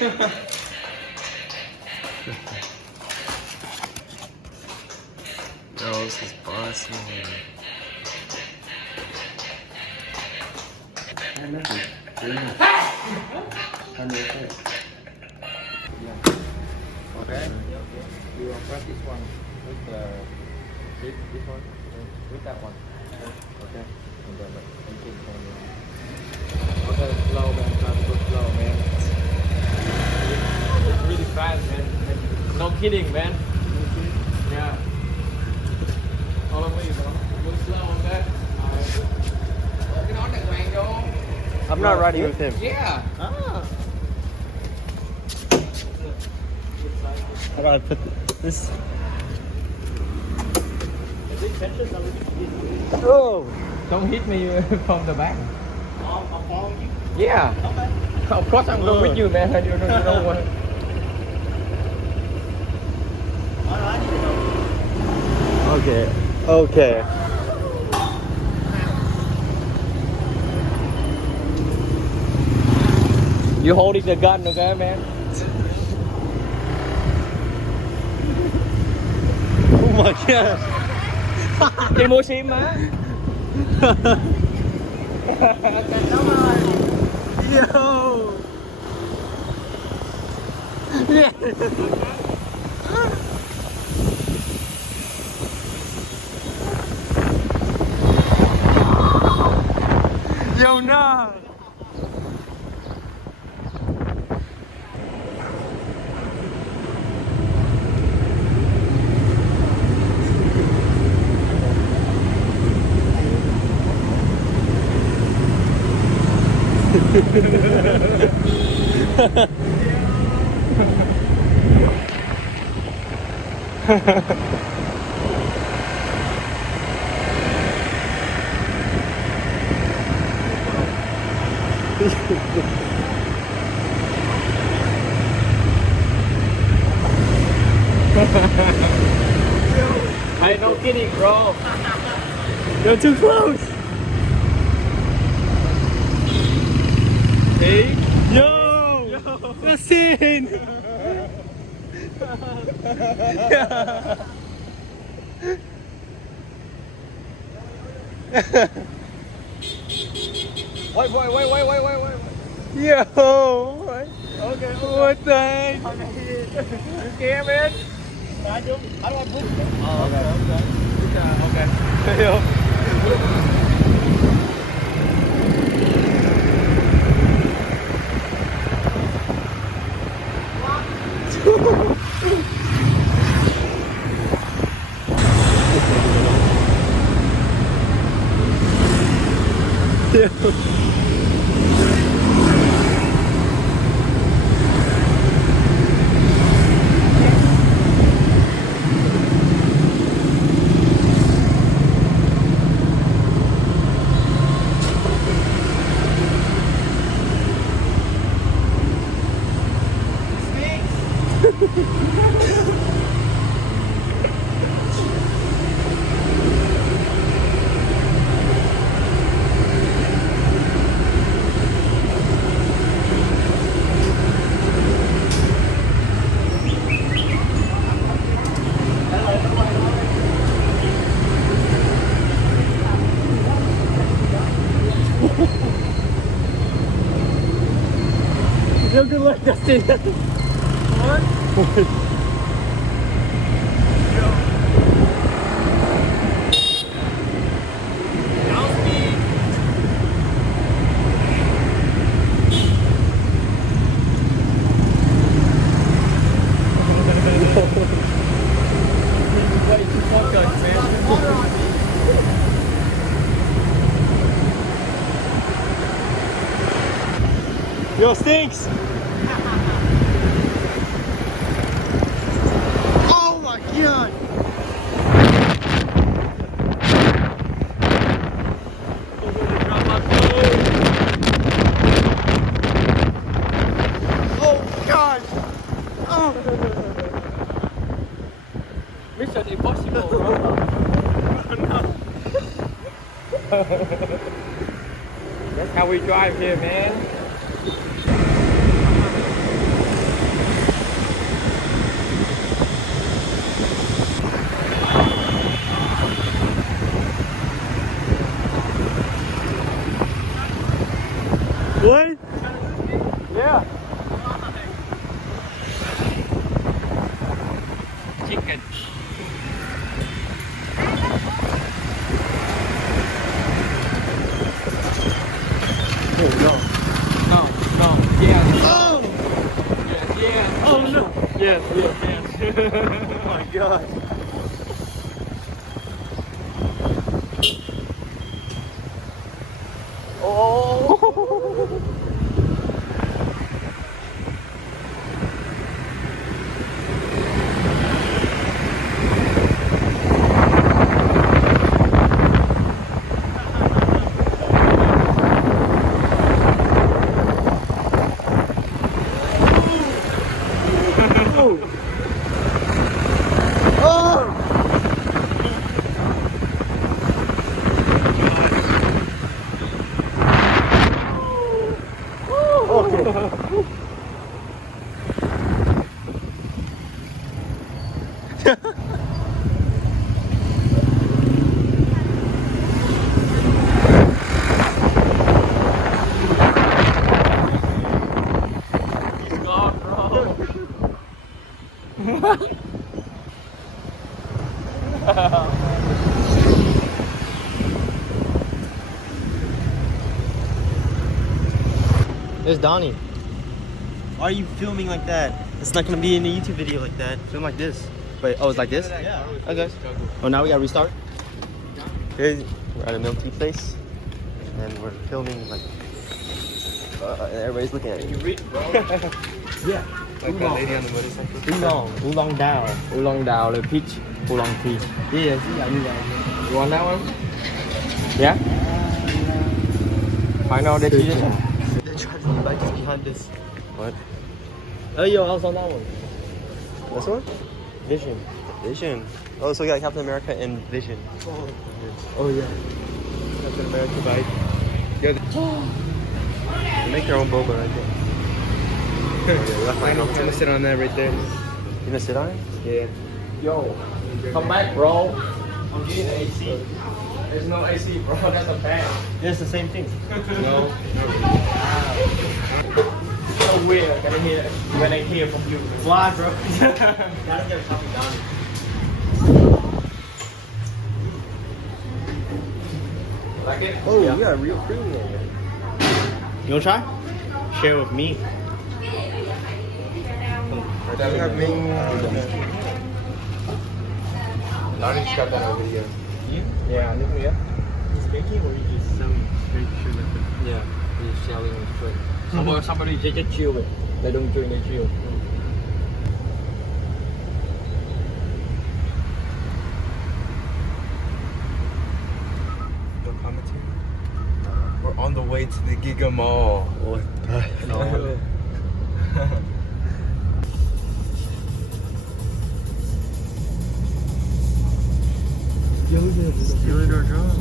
No, this is bossy. Okay. You will press this one with this one with that one. Okay. And then okay, slow man, try to go slow man. It's really fast man. No kidding man. Yeah. Follow me, bro. Go slow, okay? Cái nón đàng hoàng vô. I'm not riding with him. Yeah. Ah. I gotta put this. Oh! Don't hit me from the back. I'll follow you. Yeah. Okay. Of course I'm going with you, man. You don't want. Alright, you know. Okay. Okay. You holding the gun, okay, man? Oh my god. Đi mua sim má. Yo! Yeah! Yo, nah! Hey, no kidding, bro. You're too close! Hey. Yo! Listen! Wait. Yo! Okay. What the heck? You scared, man? I do. I want to book. Oh, okay. Yo. Yo, good luck, Dustin. What? Yo, stinks! Oh my god! Oh god! Oh! Mission impossible, bro. That's how we drive here, man. Yeah. Chicken. No, yes. Oh! Yes. Oh no! Yes, yes. Oh my god. Oh. He's gone, bro. There's Donnie. Why are you filming like that? It's not gonna be in a YouTube video like that. Film like this. Wait, oh, it's like this? Yeah. Okay. Oh, now we gotta restart? Here's, we're at a milk tea place. And we're filming like... everybody's looking at you. Read, bro. Yeah. Like that lady on the motorcycle. Oolong Dao. Oolong đào là peach, oolong tea. Yeah, see, I knew that. You want that one? Yeah? Final decision. They're trying to like just behind this. What? Oh, yo, I was on that one. This one? Vision. Vision. Oh, so we got Captain America and Vision. Oh yeah. Captain America vibe. Yo, they make their own boba right there. I'm gonna sit on that right there. You gonna sit on it? Yeah. Yo, come back, bro. I'm getting AC. There's no AC, bro. That's a fan. Yeah, it's the same thing. No. So weird when I hear from you. Why, bro? Gotta get something done. Like it? Oh, yeah. We got real cream in there. You wanna try? Share with me. Donnie just got that on video. Yeah, look here. He's making or he's selling straight sugar? Yeah, he's selling it straight. Somebody just chill it. They don't drink, they chill. No commentary. We're on the way to the Giga Mall. What? No. Stealing our drum.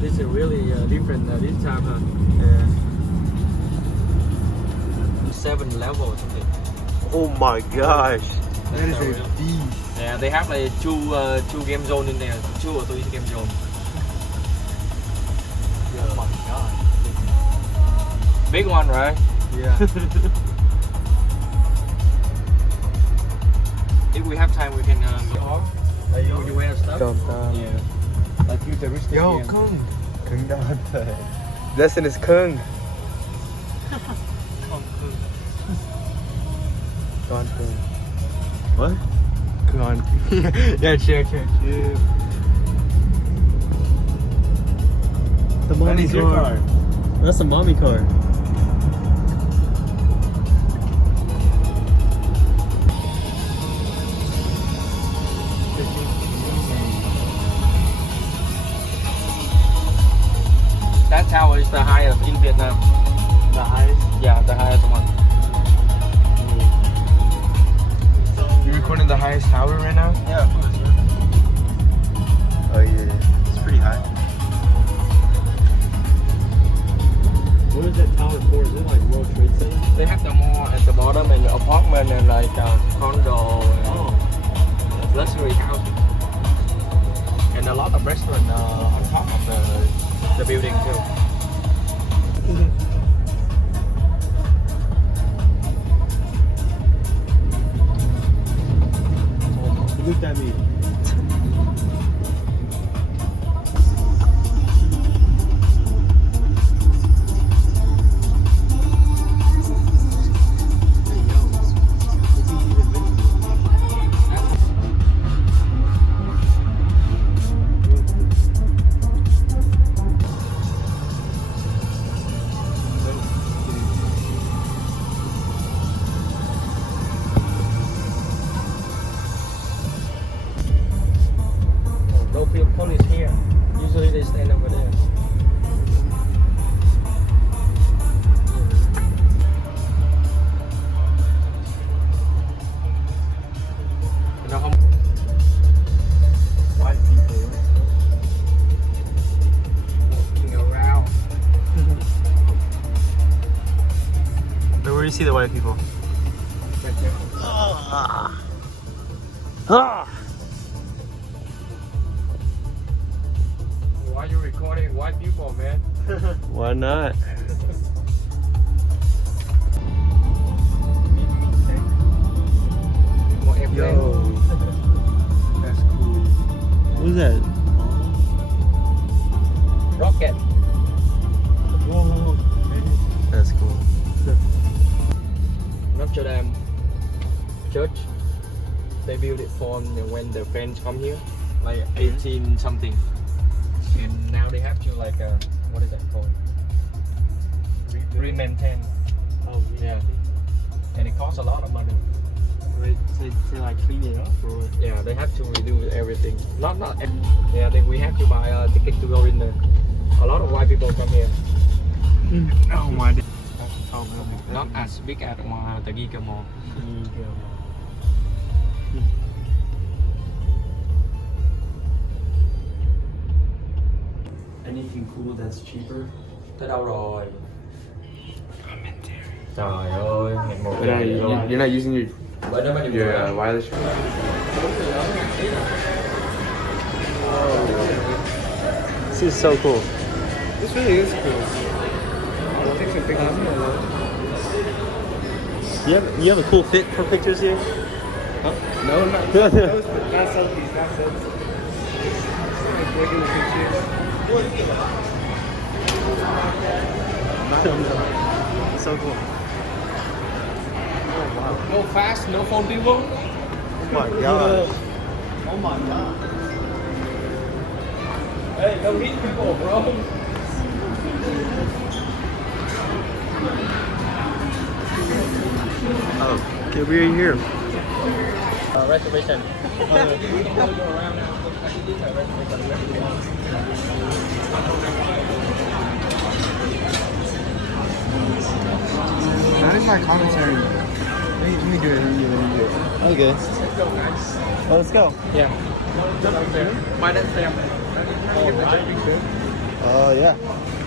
This is really different this time, huh? Yeah. 7 level or something. Oh my gosh. That is a beast. Yeah, they have like two game zone in there, 2 or 3 game zone. Oh my god. Big one, right? Yeah. If we have time, we can go off. Would you wear stuff? Yeah. Like futuristic. Yo, game. Kung. Kung 나한테. Lesson is Kung. Kung. What? Kung. Yeah, chill. The mommy That is your car. That's the mommy car. That tower is the highest in Vietnam. The highest? Yeah, the highest one. You recording the highest tower right now? Yeah, of course. Oh yeah, it's pretty high. What is that tower for? Is it like World Trade Center? They have the mall at the bottom and the apartment and like condo and luxury housing. And a lot of restaurants on top of the building too. He looked at me. No police here. Usually they stand over there. You know how White people. walking around. Where do you see the white people? Right there. Why are you recording white people, man? Why not? More airplane. That's cool. What is that? Rocket. Whoa. That's cool. Notre Dame Church. They built it for when the French come here, like 18 something. And now they have to like what is that called? Re-maintain. Oh, Yeah. And it costs a lot of money. To like clean it up or what? Yeah, they have to redo everything. Yeah, we have to buy a ticket to go in there. A lot of white people come here. Oh my god. Not as big as the Giga Mall. Anything cool that's cheaper? Tới đâu rồi? Trời ơi, hẹn một You're not using your Bởi nó bao nhiêu wireless. This is so cool. This really is cool. I'll take some pictures. You have a cool fit for pictures here? No, not selfies. Not selfies. Like regular pictures. So cool. No fast, no phone people. Oh my god. Oh my god. Hey, don't hit people, bro. Oh, okay, we're here. Reservation. That is my commentary. Let me do it. Okay. Well, let's go. Yeah. Why that Sam? Yeah.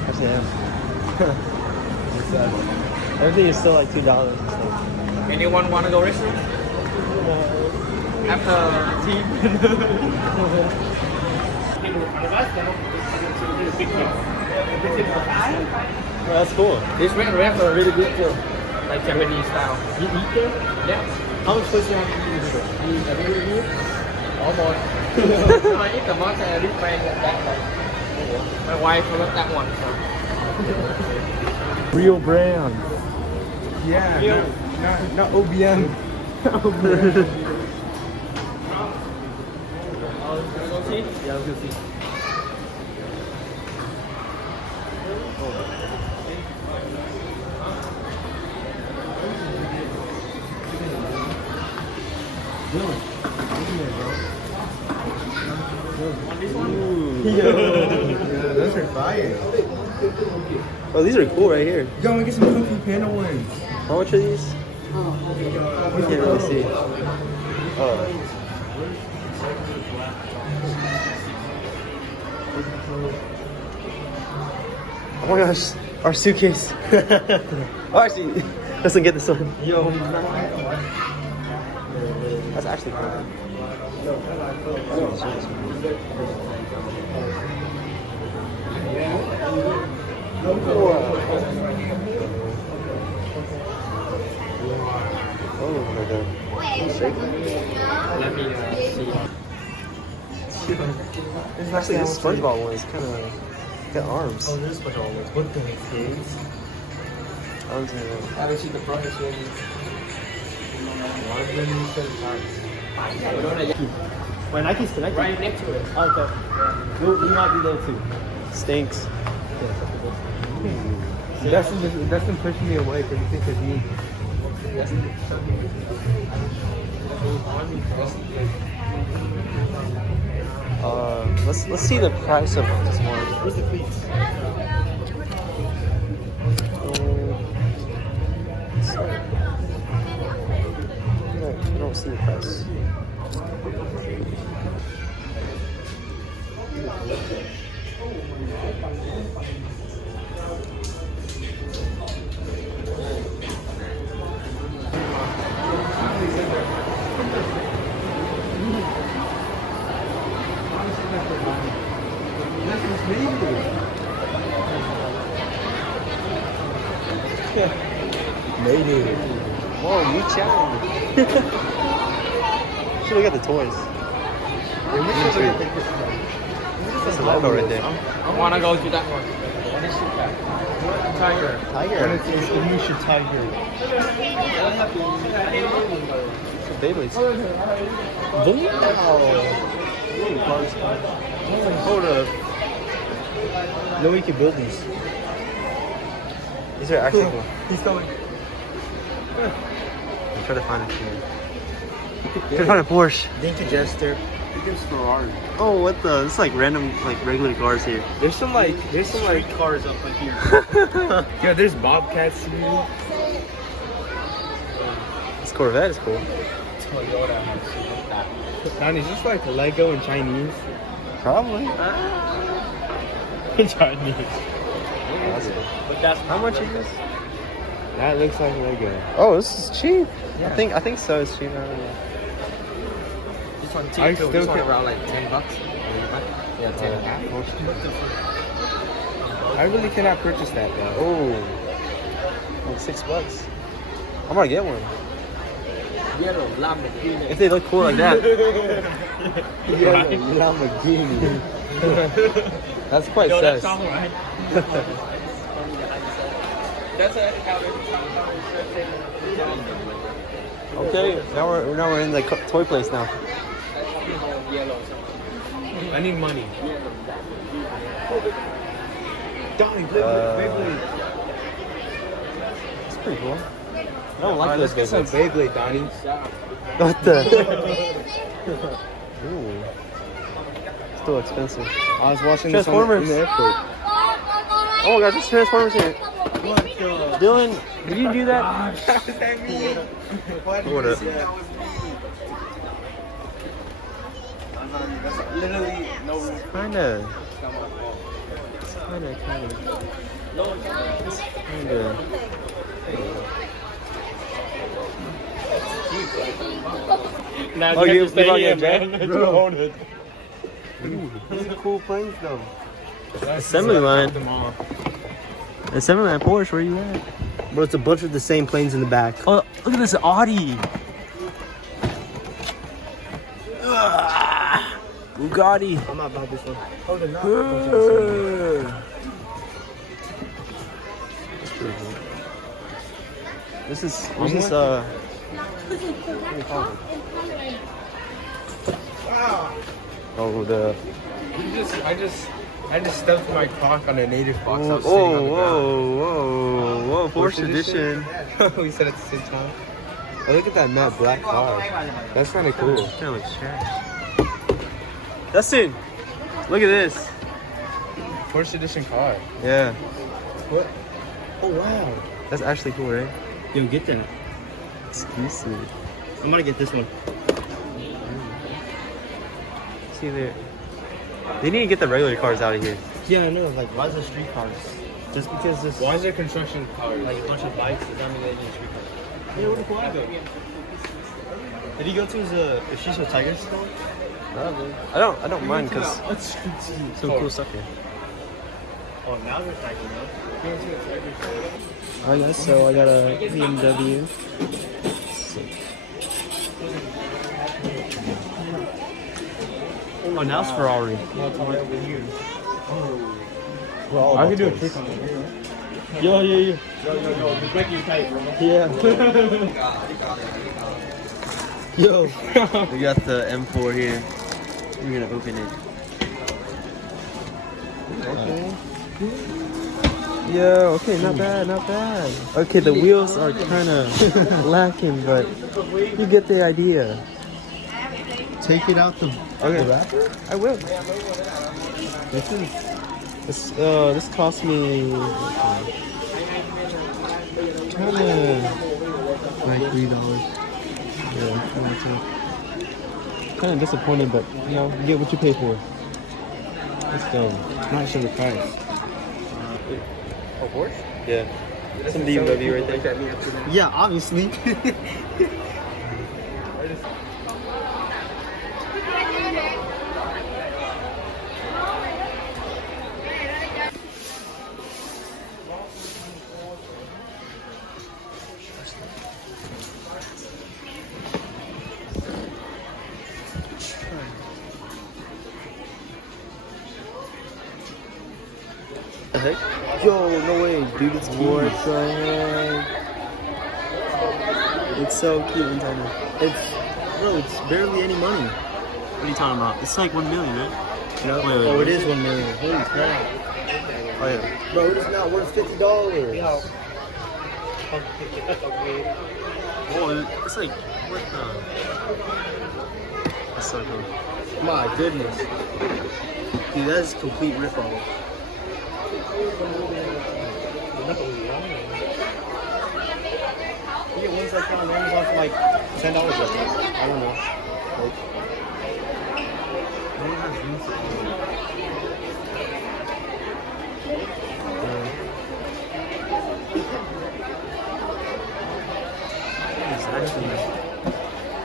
Actually, I am. Everything is still like $2 and stuff. Anyone want to go restaurant? After team. Oh, that's cool. This restaurant are really good too. Like Japanese style. You eat there? Yeah. How much food do you have to eat here? Almost. I eat the most big fan of that one. My wife loves that one. So. Real brand. Yeah. Not OBM. Go see? Yeah, let's go see. Yeah, those are fire. Oh, these are cool right here. Yo, I'm gonna get some Kung Fu Panda ones. How much are these? We can't really see. Oh. Oh my gosh, our suitcase. Oh, actually, let's get this one. Yo. That's actually cool. Oh my god. Let me see. Actually, this SpongeBob one is kind of got arms. Oh, this is what the heck is? Arms and Have you seen the price already? Wait, Nike's connected. Right next to it. Oh, okay. We might be there too. Stinks. Dustin pushed me away because he thinks it's me. Let's see the price of this one. Where's the cleats? I don't see the price. Made it. Whoa, you chatting. Should look at the toys. That's the logo right there. I want to go to that one. Tiger. Tiger. You should Tiger. It's a Beyblade. Hold up. No, we can build these. These are actually cool. He's going. I'm trying to find it here. Trying to find a Porsche. Thank you, Jester. It's Ferrari. Oh, what the? It's like random, like regular cars here. There's some cars up like here. Yeah, there's Bobcats here. This Corvette is cool. Toyota. Donnie, is this like Lego in Chinese? Probably. Chinese. But that's How much is this? That looks like Lego. Oh, this is cheap. Yeah. I think so. It's cheap. I don't know. this one I cheap too. This still one can- around like $10. Yeah, 10. I really cannot purchase that though. Oh, like $6. I'm gonna get one. Yellow Lamborghini. If they look cool like that. Lamborghini. That's quite Yo, that sus. song, right? That's a Okay, now we're in the toy place now. yellow. I need money. Donnie, It's pretty cool. I don't like let's those get some Beyblades. Beyblade, Donnie. What the? Ooh. Still expensive. I was watching this in Transformers. the airport. Oh my god, there's Transformers here. Dylan, did you do that? What up? Literally no. Kinda. Now Oh, you you have to stay bought here, your jet? man. Bro. To own it. These are cool planes though. Assembly line. Assembly line Porsche, where you at? Bro, it's a bunch of the same planes in the back. Oh, look at this Audi. Bugatti. I'm not about this one. Oh, they're not. That's pretty cool. This is oh the I just stuffed my clock on a native box. I was whoa sitting on the whoa Porsche edition. ground. We said at the same time. Oh, look at that matte black car. That's kind of cool. Kind of looks trash. Dustin, look at this. Porsche edition car. Yeah, What? Oh wow. that's actually cool, right? Yo, get that. Exclusive. I'm gonna get this one. See there. They need to get the regular cars out of here. Yeah, I know. Like, why is there street cars? Just because this. Why is there construction cars? Like a bunch of bikes, does that mean they need street cars? Yeah, where did Kawhi go? Did he go to his Shisha Tiger store? I don't mind because some cool stuff here. Oh, now they're cycling up. Alright guys, so I got a BMW. Sick. Oh, now it's Ferrari. I can do a trick on it. Yo. Yo, just make you tight, bro. Yeah. Yo. We got the M4 here. We're gonna open it. Okay. Yo, okay, not bad. Okay, the wheels are kind of lacking, but you get the idea. Take it out the wrapper? I will. This cost me kind of Like $3. yeah, kind of disappointed, but you know, you get what you pay for. Let's go. Not sure the price. A horse? Yeah. Some BMW right there. Yeah, obviously. The heck? Yo, no way, dude, it's cute. What the heck? It's so cute and tiny. It's barely any money. What are you talking about? It's like 1 million, right? No. Wait, Oh, it is 1 million. Holy crap. Oh yeah. Bro, it is not worth $50. Oh, it's like what the? That's so cool. My goodness. Dude, that is complete rip-off. You get ones like that on Amazon for like $10. I don't know.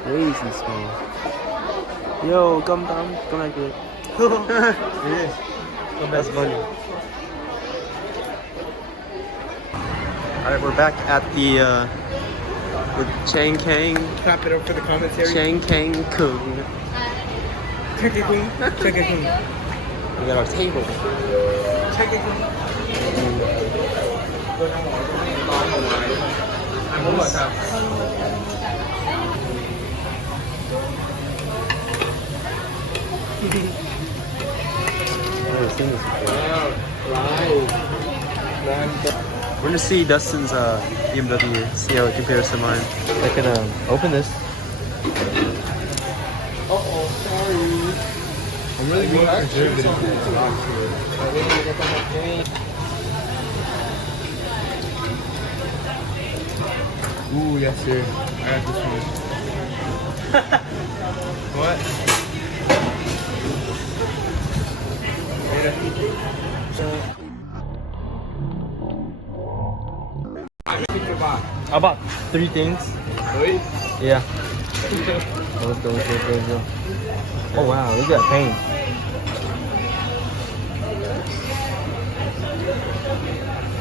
Crazy small. Yo, come down, come back here. It is. That's funny. Alright, we're back at the with Chang Kang. Clap it up for the commentary. Chang Kang Kung. Check it, queen. Check it, queen. We got our table. Check it, queen. Never seen this before. We're gonna see Dustin's BMW, see how it compares to mine. I can open this. I'm really more conservative. Ooh, yes, sir. I got this one. What? I bought 3 things. Wait. Yeah. Let's go. Oh wow, look at that paint.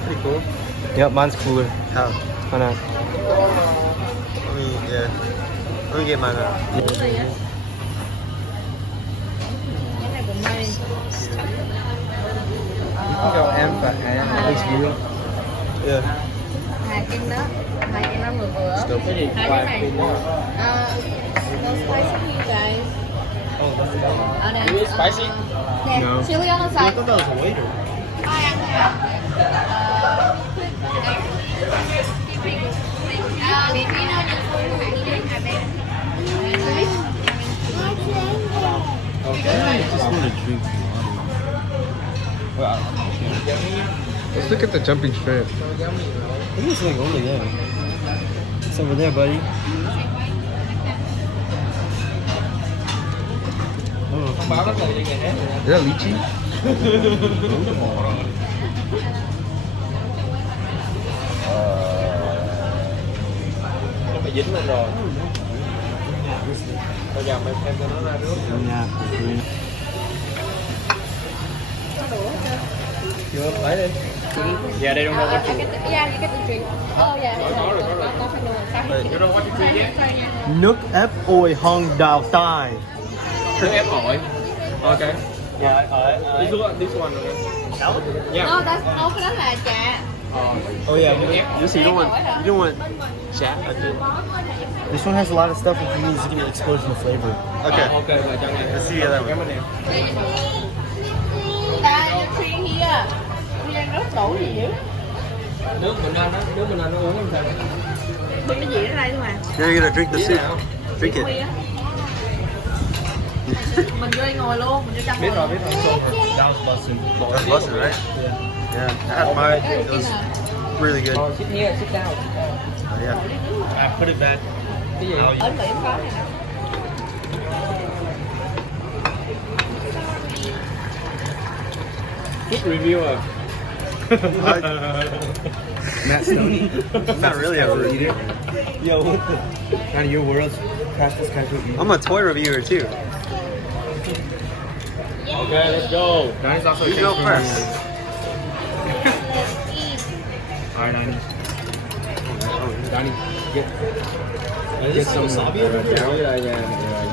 Pretty cool. Yep, mine's cooler. How? Why not? Let me get mine out. You can go M for M. Looks good. Yeah. Hai cái đó vừa vừa. Still pretty. Hai cái này. No spicy for you guys. Is it spicy? Nè, No. chili on the I side. thought that was a waiter. I just want to drink water. Let's look at the jumping shrimp. I think it's like over there. It's over there, buddy. Thông báo rất là gì hết. Is that lychee? Nó phải dính lên rồi. Bây giờ mình xem cho nó ra nước. Yeah. Chưa, lấy đi. Yeah, they don't know what to do. Yeah, you get the drink. Oh yeah. Có rồi. You don't want to drink yet? Nước ép ôi hong đào tai. Nước ép ổi. Okay. Yeah, This one. Yeah. No, cái đó là trà. Oh yeah, Nước ép. you don't want chat. Okay. This one has a lot of stuff if you need to get an explosion of flavor. Okay. Okay, rồi cho này. Let's see the other one. Cảm ơn em. Tree here. Here nó đổ gì dữ? Nước mình ăn nó uống làm sao? Bưng cái gì ở đây thôi mà. Now you're gonna drink the soup. Drink it. Mình vô đây ngồi luôn, mình vô trong Biết ngồi. rồi. That was busting. That's busted, right? Yeah. I had mine. It was really good. Oh Sit here, sit down. yeah. I put it back. Cái gì? Now you- Ở Mỹ cũng có này nè. Food reviewer. Matt Stoney. I'm not really a reviewer. Yo, what the? Kind of your world's fastest casual eater. I'm a toy reviewer too. Okay, let's go. Donnie's also You go tasting first. Alright, Donnie. Donnie, get Get some wasabi over here. cháo đây nha.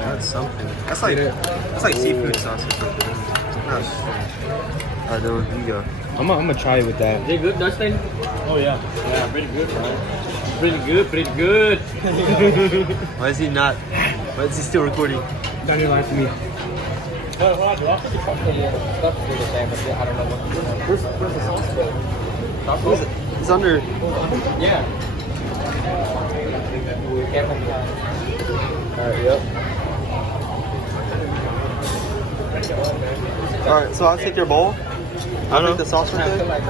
That's something. That's like seafood sauce or something. Nice. Alright, Dylan, you go. I'm gonna try it with that. Is it good, Dustin? Oh yeah. Yeah, pretty good, bro. Pretty good. Why is he not? Why is he still recording? Donnie lied to me. Stuff with the same, but I don't know what. Where's the sauce? What is it? It's under. Yeah. We can't Alright, yep. Alright, so I'll take your bowl. I'll take the sauce I with feel it. like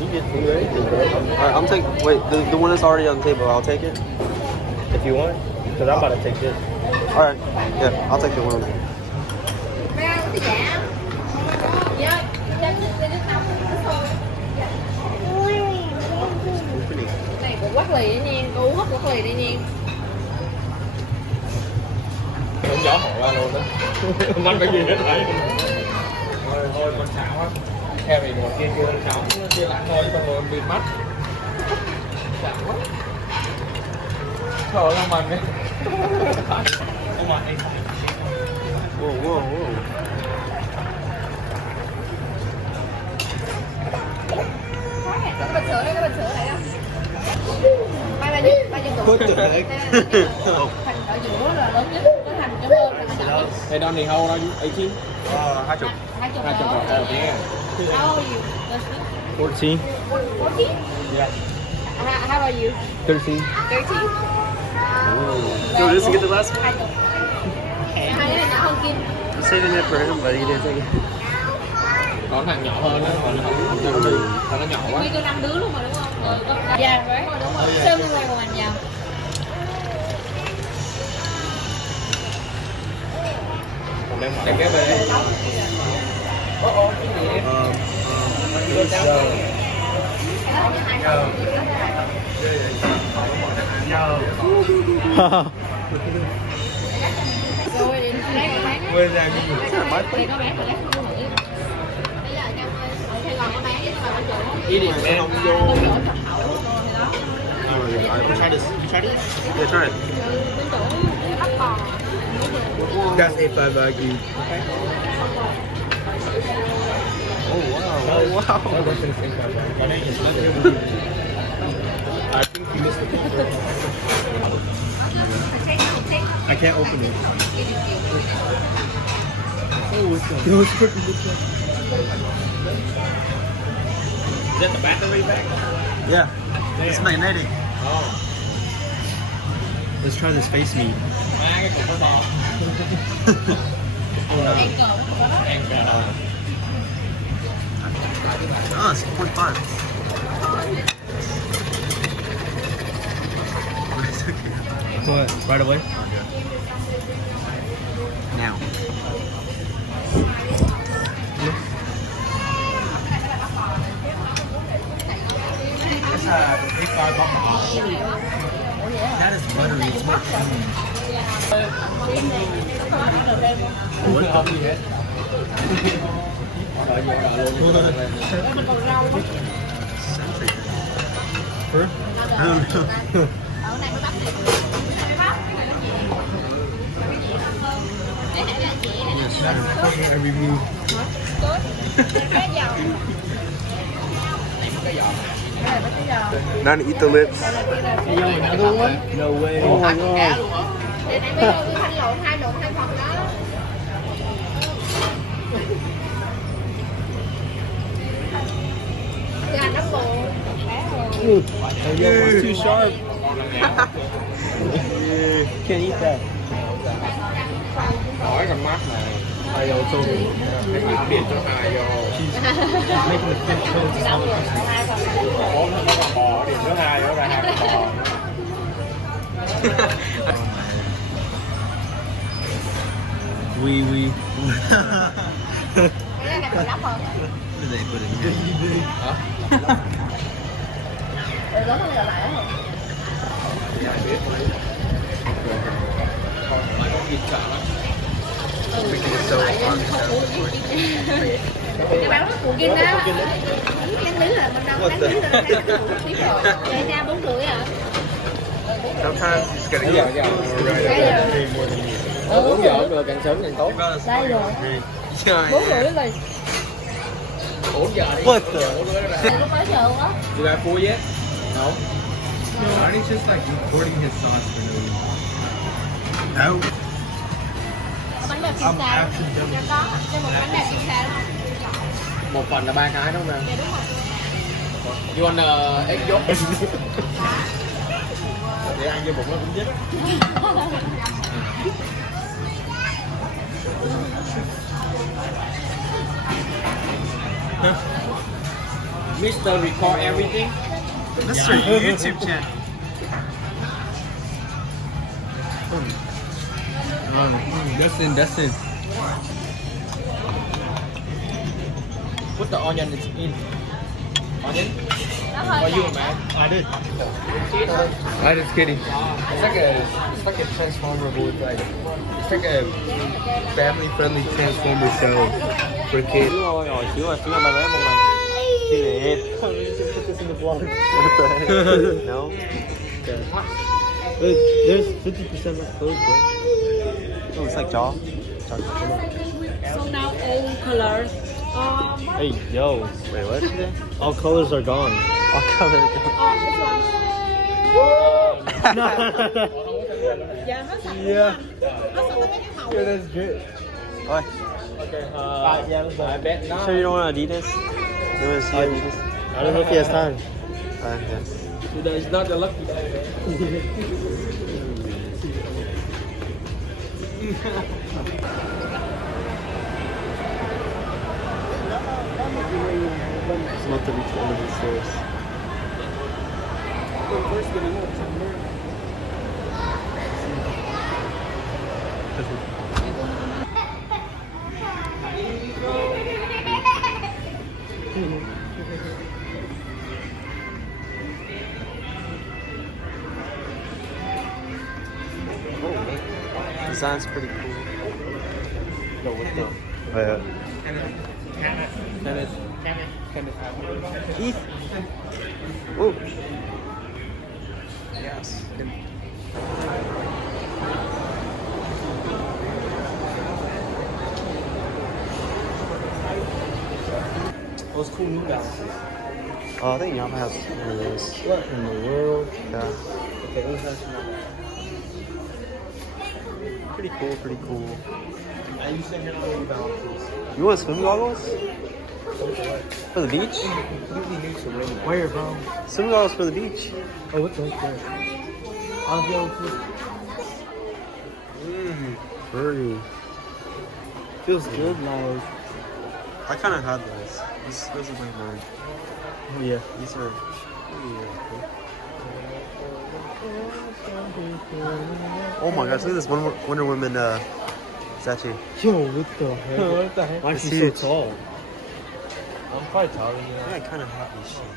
you get food anything, bro. Alright, I'm taking. Wait, the one that's already on the table. I'll take it. If you want, because I'm about to take this. Alright. Yeah, I'll take the one. Ra cái dạ. Dạ, dạ, này của quát lì đấy nha, cô hút quát lì đây nha. Không gió hổ ra luôn đó. Không cái gì hết đấy. Thôi con xảo á. Theo thì một kia kêu con xảo, nó kia lại thôi, xong rồi bị mắt. Xảo quá. Trời ơi, mình ấy. Whoa. Cái bình sữa đây, cái bình sữa này đó. Ba trăm What the heck? Thành ở giữa là lớn nhất, có thành cho hơn là nhỏ nhất. Hey, Donnie, how old are you? 18? 20. 200 200 đó. rồi. Oh, yeah. How old are you? 14. 14? Yeah. How are you? 13. 13? So this to get the last one? 20. Hai đứa này nhỏ hơn Kim. I'm saving it for him, but he didn't take it. Còn thằng nhỏ hơn đó, mà nó nhỏ quá. Nguyên cho 5 đứa luôn mà đúng không? Dạ, right. Sơ mình quay một ảnh nhau. Còn đem cái về. Cái gì em? Rồi, đi lấy một bán. Where's that mean? Đây có bán rồi lát không nữa. Bây giờ anh ơi, ở Sài Gòn có bán nhưng mà bên chỗ. Ý định em. Bên chỗ nhập khẩu thì đó. Try this. Try this? Yeah, try it. Bên chỗ bắt bò. That's A5 Wagyu. Oh wow. I think you missed the picture. I can't open it. Oh, it's freaking good. Is that the battery back? Yeah. It's magnetic. Oh. Let's try this face meat. Cái cục bò. Ăn cơm. Em cả Oh, it's 4.5. What? Right away? Now. It's A5 That is buttery. It's not creamy. Không gì hết. Rồi vô là luôn. Mình còn rau quá. I don't know. Ở này mới bắt được. Mới bắt. Cái này là chị này. I review. Cái dầu. Not to eat the lips. No way. Oh my god. Để này bây giờ thanh lộn hai phần đó. Gà nó buồn. It's too sharp. Can't eat that. Hỏi con mắt này. I told me. Cái gì biết cho hai vô. Making the fish toast. Ủa nó có con bò điểm thứ hai đó ra hai con bò. We. Cái này mình lắp hơn. They put it Hả? Rồi đó là lại đó. Ai biết. Còn lại có thịt chả lắm. Cái báo nó của Kim đó. Cái miếng là mình đâu đánh miếng là thấy biết rồi. Vậy ra 4 rưỡi à? Sometimes it's gonna Bây giờ get more right. Đây rồi. 4 giờ cũng được, càng sớm càng tốt. Đây rồi. 4 rưỡi liền. 4 giờ đi. What the? Lúc mấy giờ quá? You got food yet? No. No, Arnie's just like recording his sauce for no reason. No. Bánh bèo kim sa. Cho có. Cho một bánh bèo kim sa đúng không? Một phần là 3 cái đúng không? Dạ đúng rồi. You want egg yolk? Để ăn vô bụng nó cũng dít. Mr. Record everything. Mr. YouTube channel. Dustin. Put the onion in. Onion? Nó hơi For you, lạt. man. I did. I'm just kidding. It's like a transformer with like. It's like a family-friendly Transformer show for kids. Đúng rồi, chứ mà bà bé một lần. See it. Put this in the vlog. What the heck? No. Okay. There's 50% left closed, bro. Oh, it's like jaw. So now all colors. Hey, yo. Wait, what? All colors are gone. All colors are gone. Dạ nó sạch. Yeah. Nó sạch cái màu. Yeah, that's great. What? Okay. Yeah, that's I bet not. Sure you don't want Adidas? You want to see Adidas? I don't know if he has time. Yeah. It's not the lucky day. It's not to reach the end of the stairs. Design's pretty cool. No, what the? Oh, yeah. Keith? Ooh. Yes. Those cool New Balances. Oh, I think Yamaha has one of those. What in the world? Yeah. Okay, who has one? Pretty cool. I used to hit on New Balances. You want swim goggles? For the beach? Completely new to rain. Where, bro? Swim goggles for the beach. Oh, what's right there? I'll go too. Furry. Feels good, like. I kind of had those. Those are my mine. Oh, yeah. These are. Oh my gosh, look at this Wonder Woman statue. Yo, what the heck? What the heck? Why is It's she so huge. tall? I'm probably taller than I think I kind of have these shoes.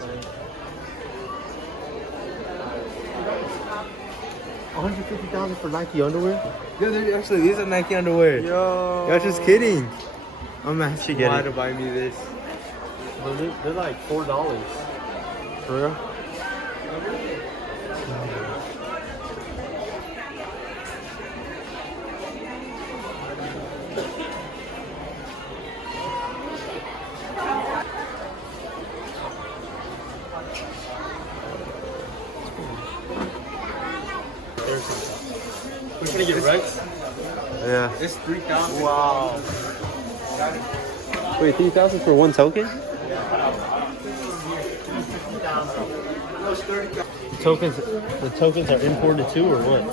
150,000 for Nike underwear? Yeah, actually, these are Nike underwear. Yo. You're just kidding. I'm asking get why it. to buy me this. They're like $4. For real? We're gonna get Rex. Yeah. It's 3,000. Wow. Wait, 3,000 for one token? The tokens are imported too, or what?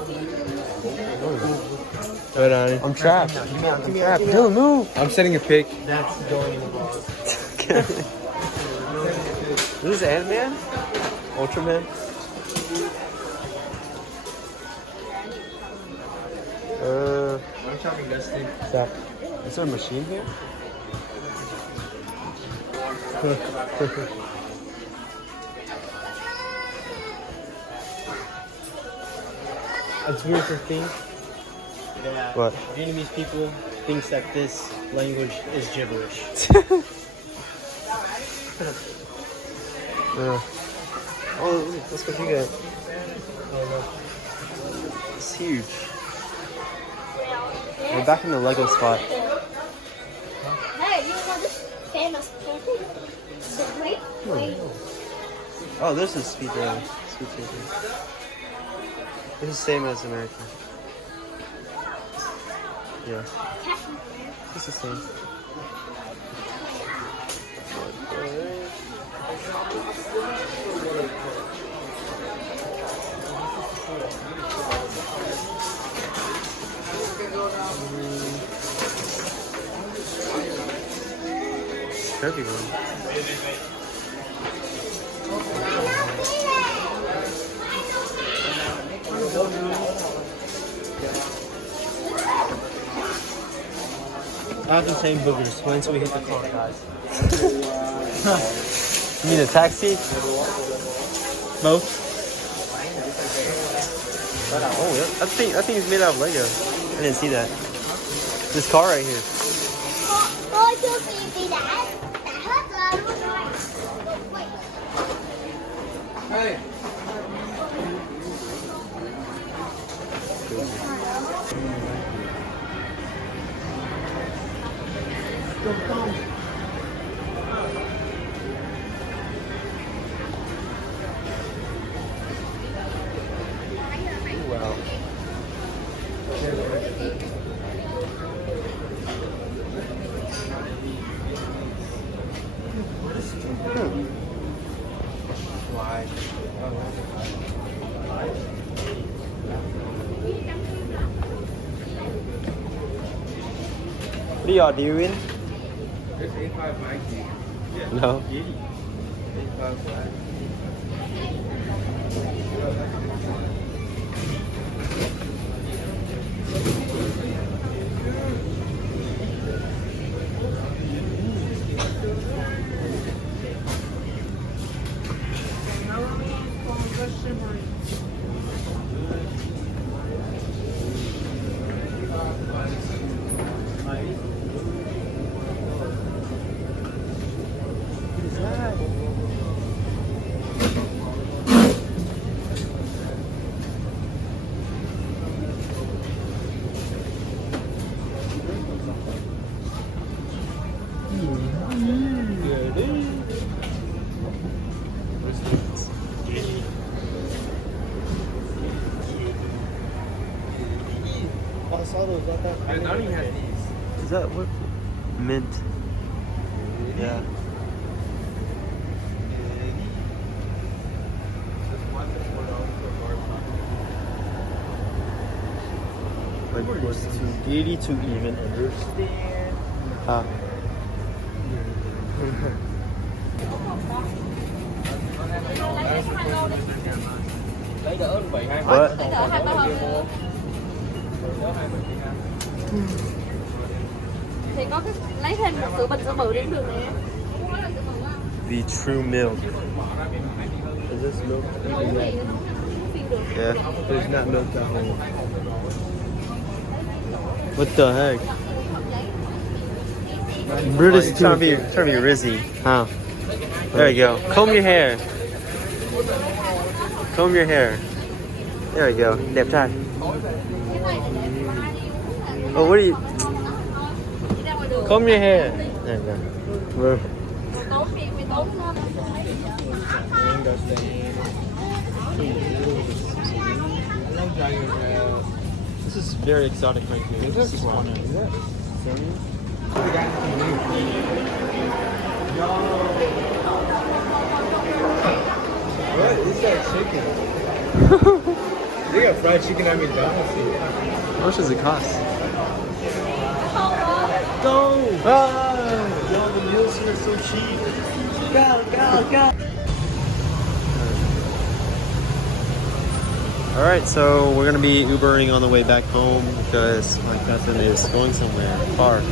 Hold on. I'm trapped. I'm trapped. Dylan, move. I'm setting a pic. That's going in the box. This is Ant-Man? Ultraman? I'm shopping Dustin. Stop. Is there a machine here? It's weird to think that What? Vietnamese people thinks that this language is gibberish. Yeah. Oh, that's what you got. It's huge. We're back in the Lego spot. Hey, you know this famous person? The great queen. Oh, this is speed taking. This is the same as America. Yeah. It's the same. Heavy one. I have the same boogers. Wait until we hit the car, guys. You need a taxi? Both? Oh, that thing is made out of Lego. I didn't see that. This car right here. Tôi chưa kịp thì đã hết giờ luôn rồi. Hey. Wow. Why? What are y'all doing? There's 85 Nike. No. 85 black. I saw those. I know you had these. Is that what? Mint. Yeah. Like, was too giddy to even understand. Ah. Lấy đỡ 72 What? Lấy đỡ 2 bao nữa. Thì có cái lấy thêm một sữa bình sữa bự đến được nè. The true milk. Is this milk? Nấu thì nó phiền Yeah. There's not milk at home. What the heck? British trying to be Rizzy. Huh? There you go. Comb your hair. Comb your hair. There you go. Đẹp trai. Oh, what are you? Comb your hair. There you go. This is very exotic right here. This is one. What? This got chicken. They got fried chicken at McDonald's here. How much does it cost? Go! Ah! Yo, the meals here are so cheap. Go, go, go! Alright, so we're gonna be Ubering on the way back home because my cousin is going somewhere far.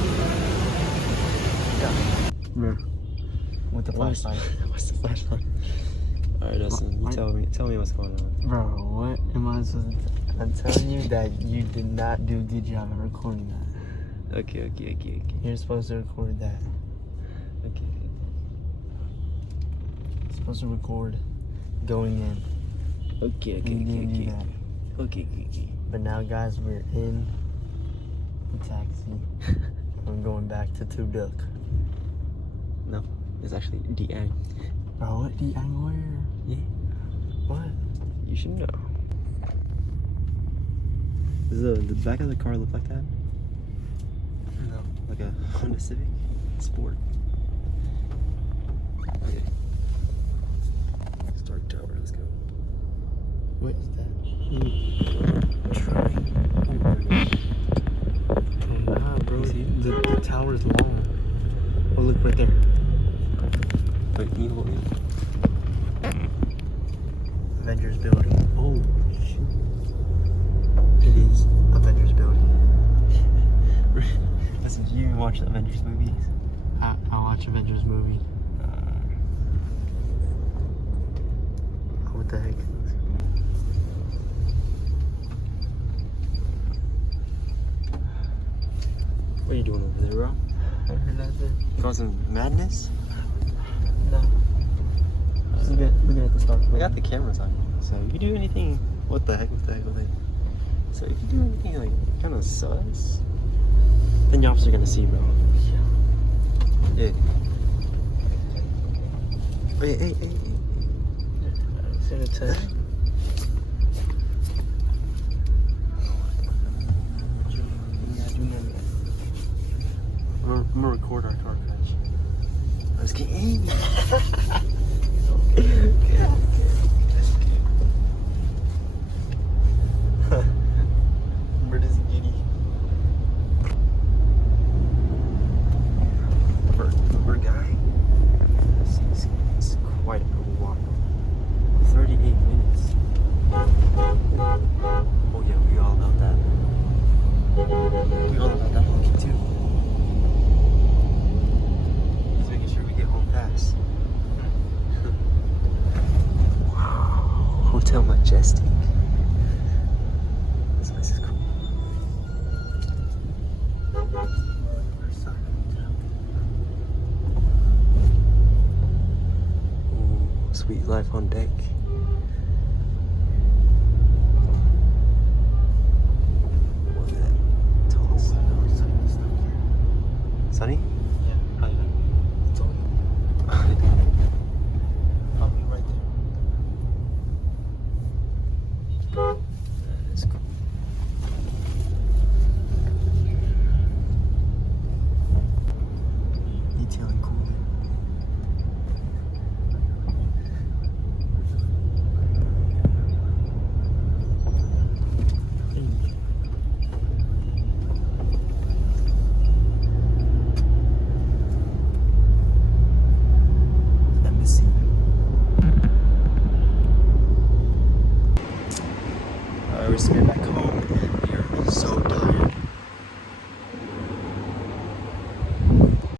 With the flashlight. What's the flashlight? Alright, Dustin, you tell me what's going on. Bro, what am I supposed to... I'm telling you that you did not do a good job at recording that. Okay. You're supposed to record that. Okay. You're supposed to record going in. Okay. You didn't do that. Okay. But now, guys, we're in the taxi. I'm going back to Two Duck. No, it's actually Diang. Bro, what? I'm where? Yeah. What? You should know. Does the back of the car look like that? No. Like a Honda Civic Sport. Okay. Start tower, let's go. What is that? Nah, bro. The tower is long. Oh, look right there. Wait, can you hold me? Avengers building. Oh, shoot. It is Avengers building. Listen, do you watch the Avengers movies? I watch Avengers movie. What the heck? What are you doing over there, bro? I heard nothing. Causing madness? No. Looking at the stars. I got the cameras on you, so if you do anything, what the heck? So if you do anything like kind of sus, then your officer gonna see, bro. Yeah. Hey. Send it to. I'm gonna record our car crash. Let's get in. Where does it get you? Uber guy. It's quite a walk. 38 minutes. Oh yeah, we all about that. We all about that monkey too. Just making sure we get home fast. Wow. Hotel Majestic. This place is cool. Ooh, sweet life on deck. Look at that tall snow. Sunny? Yeah, I told you. I'll be right there. That's cool. Detailing